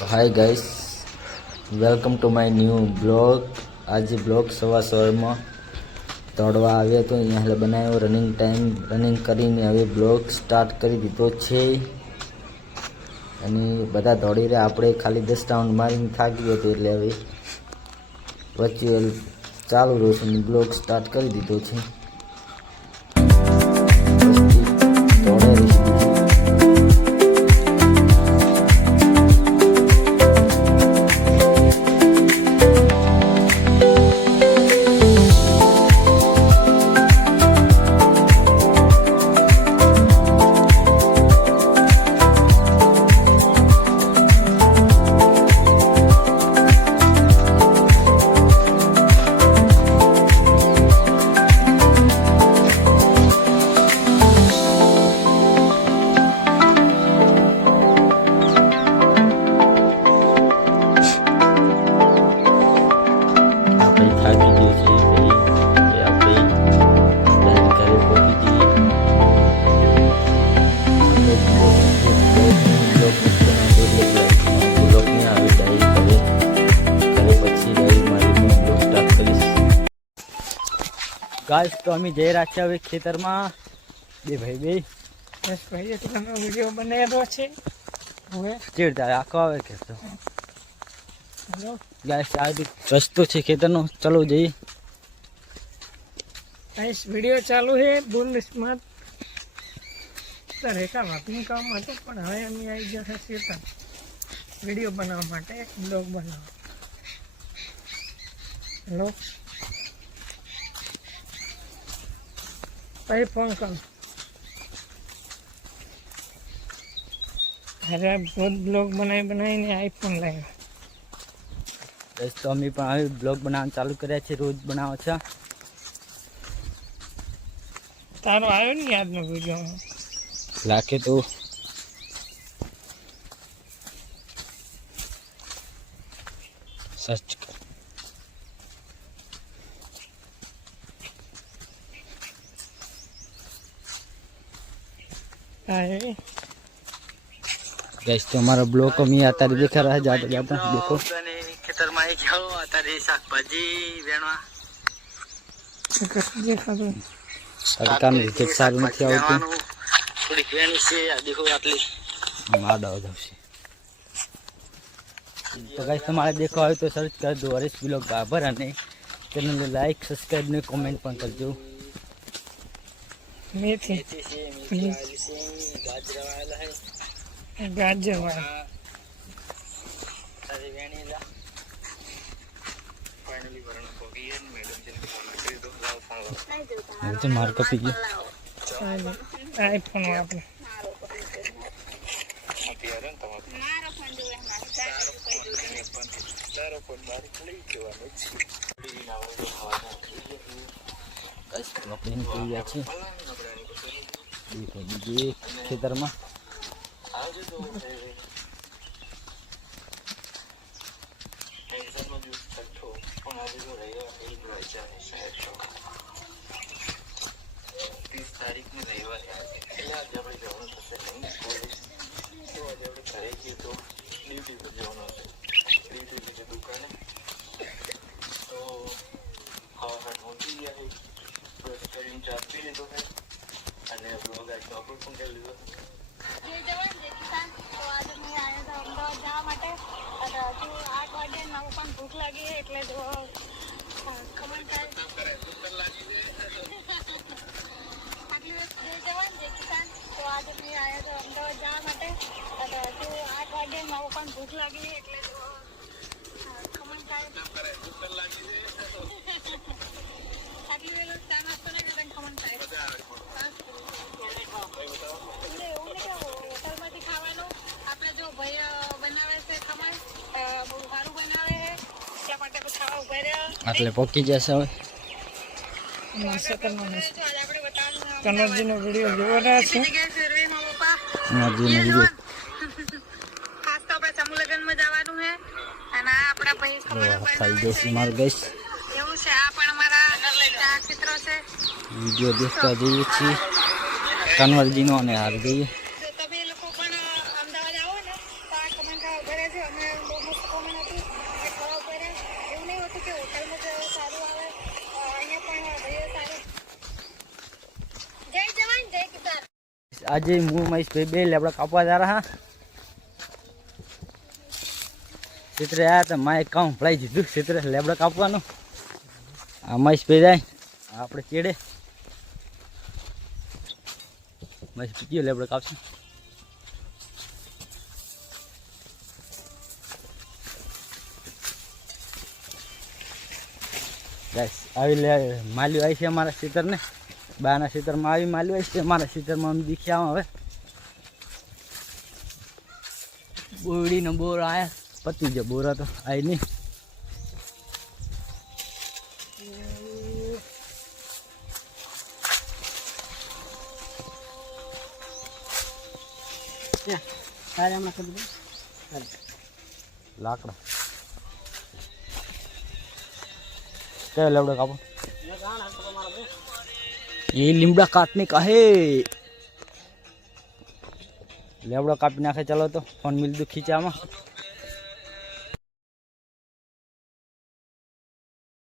Hi guys, welcome to my new blog. आज blog सवार में दौड़वा आव्यो तो अहींया बनाव्यो रनिंग टाइम। रनिंग करीने हवे ब्लॉग स्टार्ट करी दीधो छे अने बधा दौड़ी रह्या। आपणे खाली 10 राउंड मारीने थाकी गयो तो એટલે હવે વર્ચ્યુઅલ ચાલુ રહ્યો છે। ब्लॉग स्टार्ट करी दीधो छे। दौड़े रहीશું। गाइस तो अमी जई रह्या छे हवे खेतर में। बे भाई बे बस भाई तो वीडियो बनाई रह्यो छे। હવે ચીડતા આખો આવે કે તો હેલો ગાइस આ રસ્તો છે ખેતરનો। ચલો જઈએ। गाइस वीडियो चालू है बोल मत રેખા વાપની કામ હતો પણ હવે અમે આવી ગયા છે ખેતર वीडियो બનાવવા માટે બ્લોગ બનાવવા। હેલો भाई फोन कर। अरे बहुत ब्लॉग बनाई ने आईफोन लाया। बस तो अमी पण હવે ब्लॉग बनावવાનું ચાલુ કર્યા છે। રોજ બનાવો છે। તારો આવ્યો ને યાદનો વિડિયો લાગે તો સર્ચ કર। आए गाइस तो हमारा ब्लॉग में आता दिखा रहा है। जाते जाते देखो खेतर में आई जाओ अतारे शाकभाजी वेणवा देखा तो तड़का में रिजेक्ट सारू નથી આવતું। थोड़ी वेणी से आ देखो आटली माडा हो जावશે। तो गाइस તમારે देखो આવે तो सर्च कर दो हरीश ब्लॉग बाबर અને चैनल ने लाइक सब्सक्राइब ने कमेंट पण करजो। मेथी गाजर वाला है गाजर वाला अरे वेणी ला फाइनली भरना को गई है मैडम जी ने फोन कर दो लाओ फोन तो मार कपी गई आईफोन वाला અત્યારે તમારો મારો ફોન જોવે તારો ફોન મારી લઈ જવાનો છે गाइस तो अपने निकल છે બીજે ખેતરમાં। આજે તો એક્ઝામ નો દિવસ છઠ્ઠો પણ આજે તો રવિવાર એ જ વાંચ્યા ને સાહેબ 30 તારીખનું રવિવાર એટલે આજે આપણે જવાનું થશે નહીં કોલેજ। તો આજે આપણે ઘરે જઈએ તો ડ્યુટી પર જવાનું હશે। ડ્યુટી પર દુકાને તો ખાવા પહોંચી ગયા છે। બ્રશ કરીને ચા પી લીધો છે અને બ્લોગ આજનો અપલોડ પણ કરી લીધો છે। जय जवान जय किसान। तो आज मैं आया था अमदावाद जवा माटे અને હજુ 8 વાગે નવ પણ ભૂખ લાગી છે એટલે જો ખમણ ખાય આટલી જય જવાન જય કિસાન। તો आज मैं आया था अमदावाद जवा माटे અને હજુ 8 વાગે નવ પણ ભૂખ લાગી છે એટલે જો ખમણ ખાય આટલી વેલો ચા નાસ્તો ને કરીને ખમણ ખાય હોટલમાંથી ખાવાનું આપણે જો ભાઈ બનાવે છે ખમણ બહુ સારું બનાવે છે ત્યાં માટે તો ખાવા ઉભા રહ્યા એટલે પોકી જશે હવે। નાસ્તો કરવાનો આજે આપણે બતાવવાનું કનરજીનો વિડિયો જોવા રહ્યા છે। જગ્યાએ ફેરવે મારા પપ્પા એનર્જી ને વિડિયો ખાસ તો આપણે સમૂહ લગ્નમાં જવાનું છે અને આ આપણા ભાઈ ખમણ થઈ જશે માર ગાઈસ। એવું છે આ પણ અમારા ક્ષેત્ર છે। વિડિયો દેખતા જઈએ છીએ કનવરજીનો અને હાર ગઈએ। જો તમે લોકો પણ અમદાવાદ આવો ને તો આ ખમણ ખાવા ઉભા છે અમે બહુ મસ્ત કોમેન્ટ હતી કે ખરાબ કર્યા એવું નહીં હોતું કે હોટલમાં જ સારું આવે અહીંયા પણ ભાઈએ સારું જય જવાન જય કિસાન આજે હું મહેશભાઈ બે લેબડા કાપવા જા રહ્યા ચિત્રે આયા તો માએ કામ ભળાઈ દીધું ચિત્રે લેબડા કાપવાનું આ મહેશભાઈ જાય આપણે ચેડે મહેશભાઈ કયો લેબડા કાપશે આવી માલ્યું આવી છે અમારા ખેતરને બાના ખેતરમાં આવી માલ્યું આવી છે અમારા ખેતરમાં અમે દીખ્યા હવે બોરડીનો બોર આવ્યા પતી ગયો બોરા તો આવી નહીં લાકડા क्या लेबड़ा कापो ये लीमड़ा काटने का है लेबड़ा कापी नाखे चलो तो फोन मिल दो खींचा में